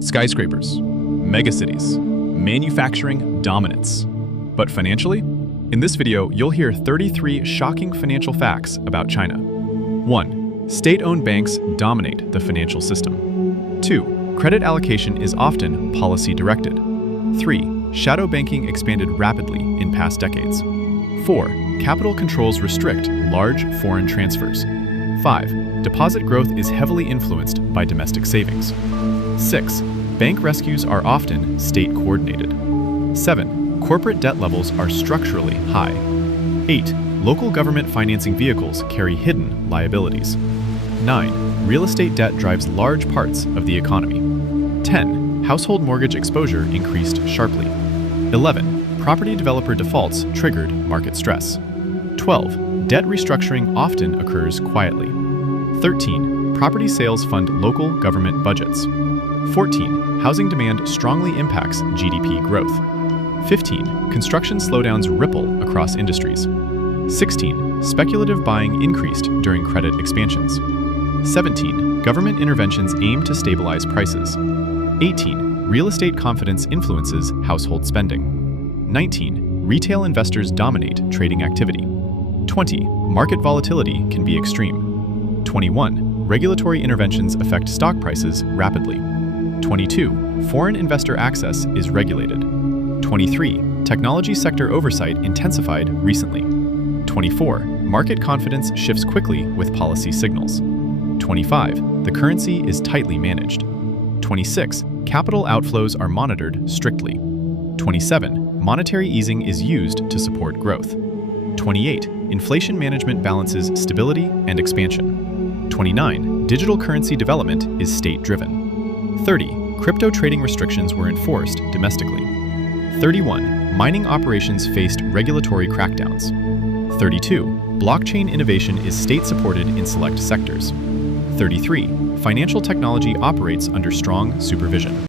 skyscrapers, megacities, manufacturing dominance. But financially? In this video, you'll hear 33 shocking financial facts about China. 1. State-owned banks dominate the financial system. 2. Credit allocation is often policy-directed. 3. Shadow banking expanded rapidly in past decades. 4. Capital controls restrict large foreign transfers. 5. Deposit growth is heavily influenced by domestic savings. 6. Bank rescues are often state-coordinated. 7. Corporate debt levels are structurally high. 8. Local government financing vehicles carry hidden liabilities. 9. Real estate debt drives large parts of the economy. 10. Household mortgage exposure increased sharply. 11. Property developer defaults triggered market stress. 12. Debt restructuring often occurs quietly. 13. Property sales fund local government budgets. 14. Housing demand strongly impacts GDP growth. 15. Construction slowdowns ripple across industries. 16. Speculative buying increased during credit expansions. 17. Government interventions aim to stabilize prices. 18. Real estate confidence influences household spending. 19. Retail investors dominate trading activity. 20. Market volatility can be extreme. 21. Regulatory interventions affect stock prices rapidly. 22. Foreign investor access is regulated. 23. Technology sector oversight intensified recently. 24. Market confidence shifts quickly with policy signals. 25. The currency is tightly managed. 26. Capital outflows are monitored strictly. 27. Monetary easing is used to support growth. 28. Inflation management balances stability and expansion. 29. Digital currency development is state-driven. 30. Crypto trading restrictions were enforced domestically. 31. Mining operations faced regulatory crackdowns. 32. Blockchain innovation is state-supported in select sectors. 33. Financial technology operates under strong supervision.